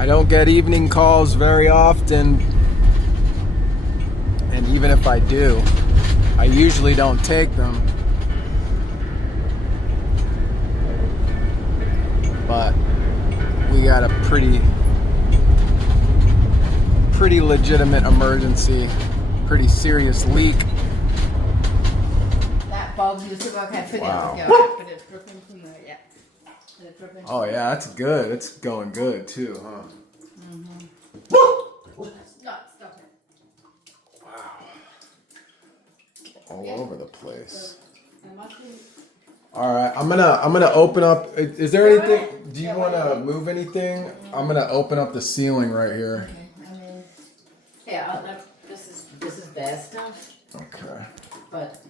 I don't get evening calls very often, and even if I do, I usually don't take them. But we got a pretty legitimate emergency, pretty serious leak. That bulb used to work. Wow. But it's dripping from there, yeah. It's dripping. Oh yeah, that's good. It's going good too, huh? Stop it. Wow. All over the place. There must be. All right, I'm gonna open up. Is there anything? Do you want to move anything? I'm gonna open up the ceiling right here. Okay, I mean, yeah, this is bad stuff, Okay. but.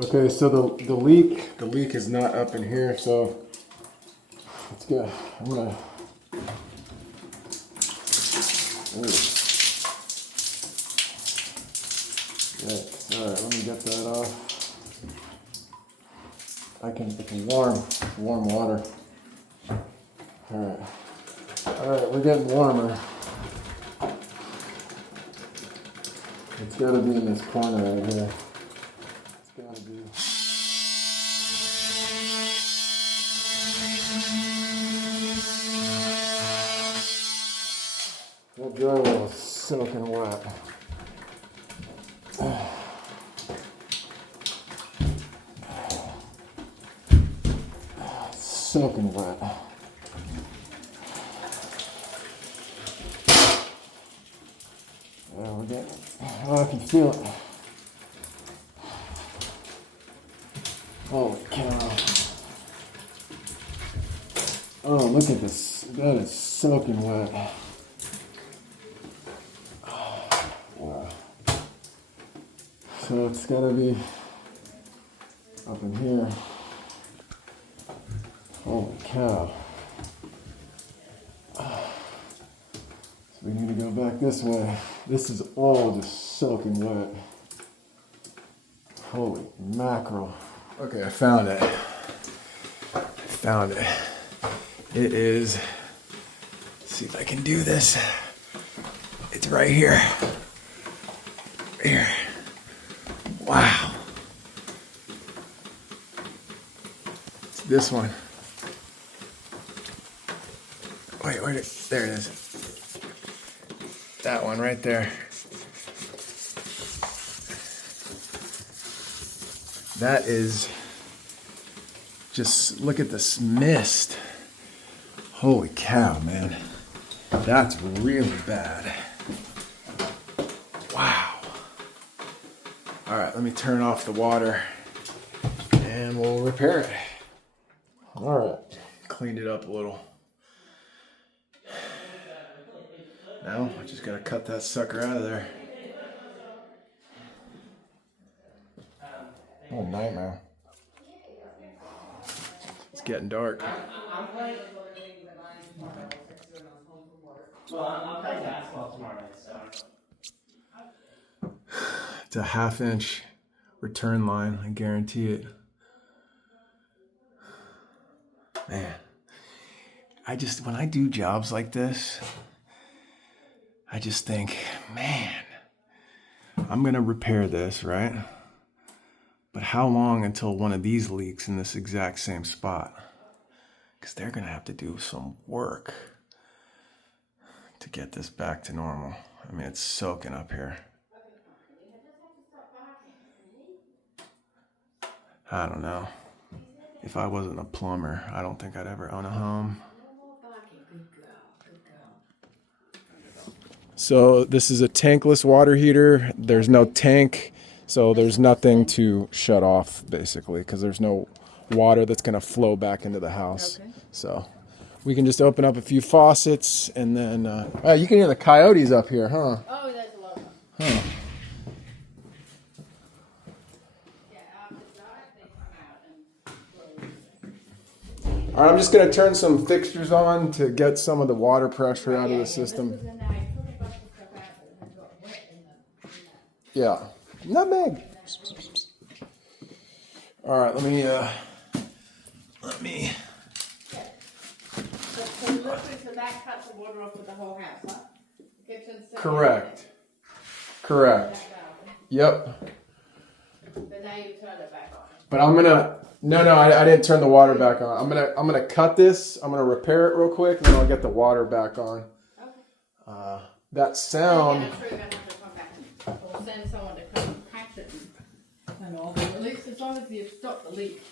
Okay, so the leak is not up in here, so let's go. I'm gonna. Ooh. Yikes. All right, let me get that off. It's warm water. All right, we're getting warmer. It's got to be in this corner right here. It's got to be. That drywall is soaking wet. Soaking wet. Yeah, we're getting. Oh, I can feel it. Holy cow. Oh, look at this. That is soaking wet. Wow. So it's gotta be up in here. Holy cow. So we need to go back this way. This is all just soaking wet. Holy mackerel. Okay, I found it. It is, let's see if I can do this. It's right here. Here. Wow. It's this one. Wait, there it is. That one right there. That is, just look at this mist. Holy cow, man. That's really bad. Wow. All right, let me turn off the water and we'll repair it. All right, cleaned it up a little. Now I just gotta cut that sucker out of there. What a nightmare. It's getting dark. It's a 1/2 inch return line, I guarantee it. Man, when I do jobs like this, I just think, man, I'm gonna repair this, right? But how long until one of these leaks in this exact same spot? Because they're gonna have to do some work to get this back to normal. I mean, it's soaking up here. I don't know. If I wasn't a plumber, I don't think I'd ever own a home. So this is a tankless water heater. There's no tank, so there's nothing to shut off, basically, because there's no water that's going to flow back into the house. Okay. So we can just open up a few faucets, and then you can hear the coyotes up here, huh? Oh, that's a lot of them. Huh. Yeah, after dark they come out and All right, I'm just gonna turn some fixtures on to get some of the water pressure out of the system. Yeah, nutmeg. All right, let me. So that cuts the water off of the whole house, huh? Kitchen, Correct. Correct. Yep. But now you turn it back on. But I'm gonna. No, I didn't turn the water back on. I'm gonna cut this. I'm gonna repair it real quick, and then I'll get the water back on. Okay. That sound. Yeah, I'm sure you're gonna have to come back. Or send someone to come patch it and all. But at least as long as you stop the leak.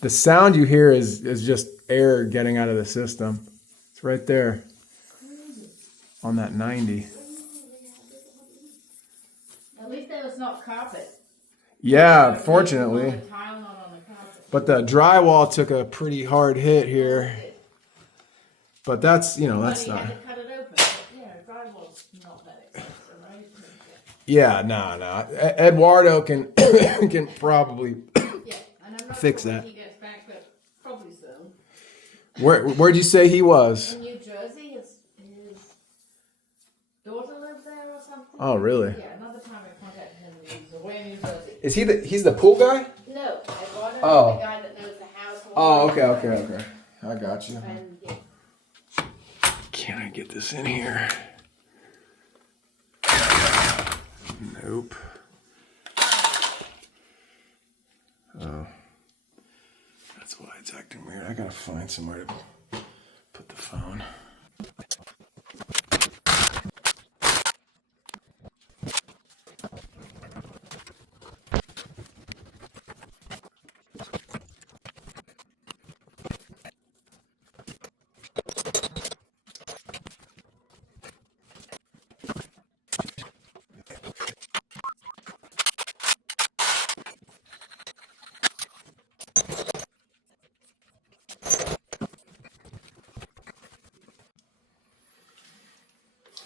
The sound you hear is just air getting out of the system. It's right there on that 90. At least there was not carpet. Yeah, fortunately. The tile not on the carpet. But the drywall took a pretty hard hit here. But that's, that's You not. had to cut it open. Yeah, drywall's not that expensive, right? Yeah, no. Eduardo can can probably Yeah, and I'm not fix sure that. when he gets back, but probably soon. Where'd you say he was? In New Jersey, his daughter lived there or something. Oh, really? Yeah, another time I contacted him, he was away in New Jersey. Is he's the pool guy? No, Eduardo, Oh. the guy that knows the house. Oh, okay. I got you. And yeah. Can I get this in here? Nope. Oh. That's why it's acting weird. I gotta find somewhere to put the phone.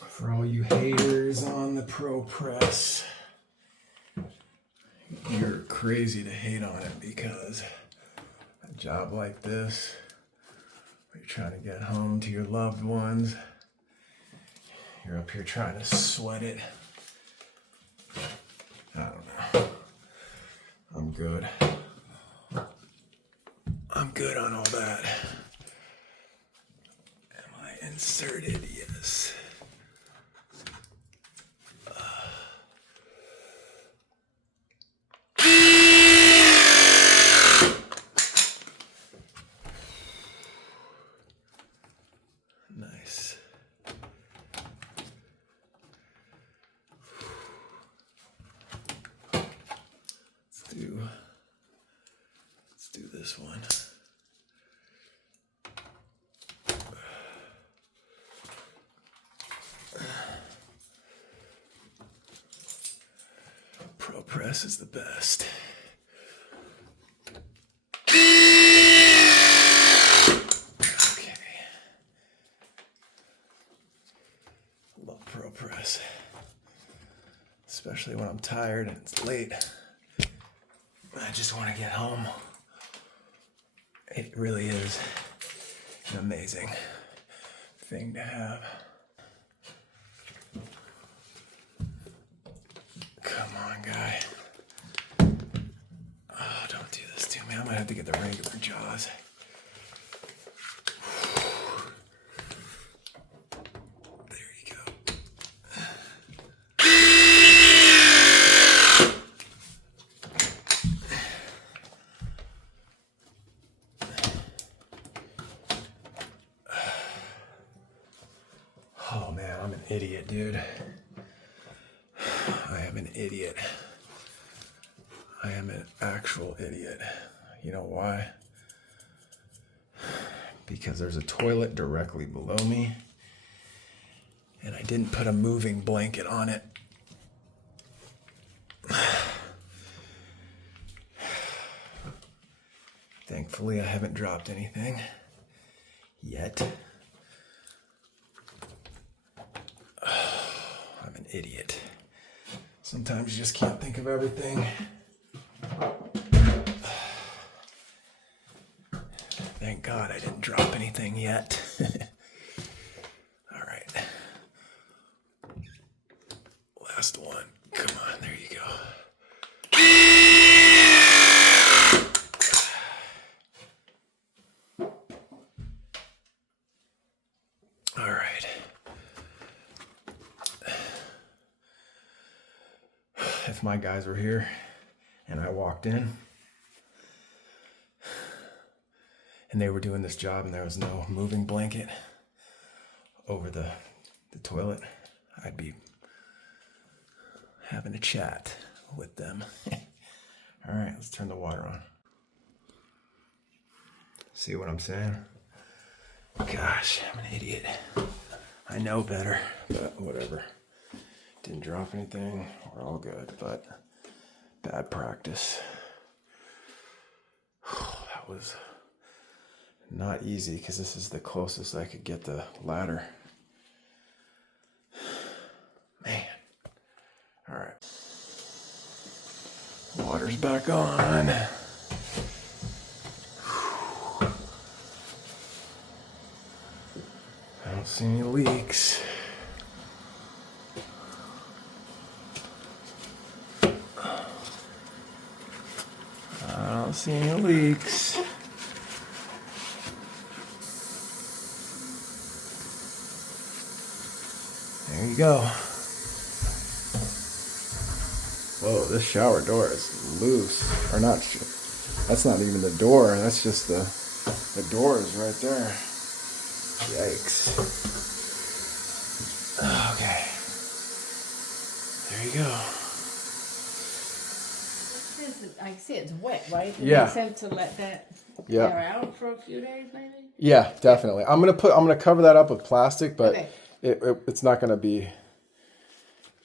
For all you haters on the ProPress, you're crazy to hate on it because a job like this, where you're trying to get home to your loved ones, you're up here trying to sweat it. I don't know. I'm good. I'm good on all that. Am I inserted? Yes. Nice. Let's do this one. ProPress is the best. ProPress, especially when I'm tired and it's late. I just want to get home. It really is an amazing thing to have. Come on, guy. Oh, don't do this to me. I might have to get the regular jaws. Oh man, I'm an idiot, dude. I am an idiot. I am an actual idiot. You know why? Because there's a toilet directly below me, and I didn't put a moving blanket on it. Thankfully, I haven't dropped anything yet. I'm an idiot. Sometimes you just can't think of everything. Thank God I didn't drop anything yet. All right. Last one. Come on, there you go. All right. If my guys were here and I walked in and they were doing this job and there was no moving blanket over the toilet, I'd be having a chat with them. All right, let's turn the water on. See what I'm saying? Gosh, I'm an idiot. I know better, but whatever. Didn't drop anything. We're all good, but bad practice. That was not easy because this is the closest I could get the ladder. Man. All right. Water's back on. I don't see any leaks. I don't see any leaks. There you go. Whoa, this shower door is loose. Or not, that's not even the door. That's just the door is right there. Yikes. Okay. There you go. I see it's wet, right? It Yeah. makes sense to let that air out for a few days, maybe? Yeah, definitely. I'm gonna cover that up with plastic, but Okay. it's not gonna be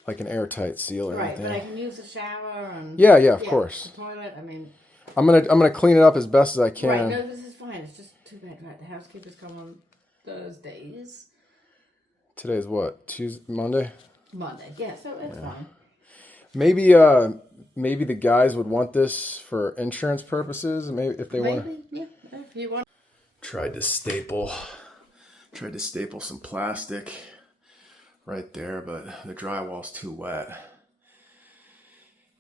like an airtight seal or Right, anything. but I can use the shower and Yeah, of course. the toilet. I mean, I'm gonna clean it up as best as I can. right? No, this is fine. It's just too bad. Right, the housekeepers come on Thursdays. Today's what? Tuesday, Monday? Monday, yeah. So it's fine. Maybe the guys would want this for insurance purposes. Maybe if they want. Maybe, yeah. If you want. Tried to staple some plastic right there, but the drywall's too wet.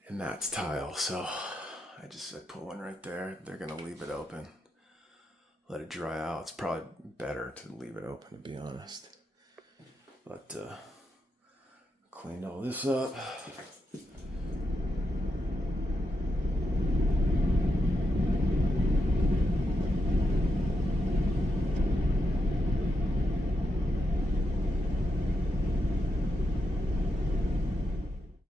And that's tile, so I put one right there. They're gonna leave it open. Let it dry out. It's probably better to leave it open, to be honest. But cleaned all this up.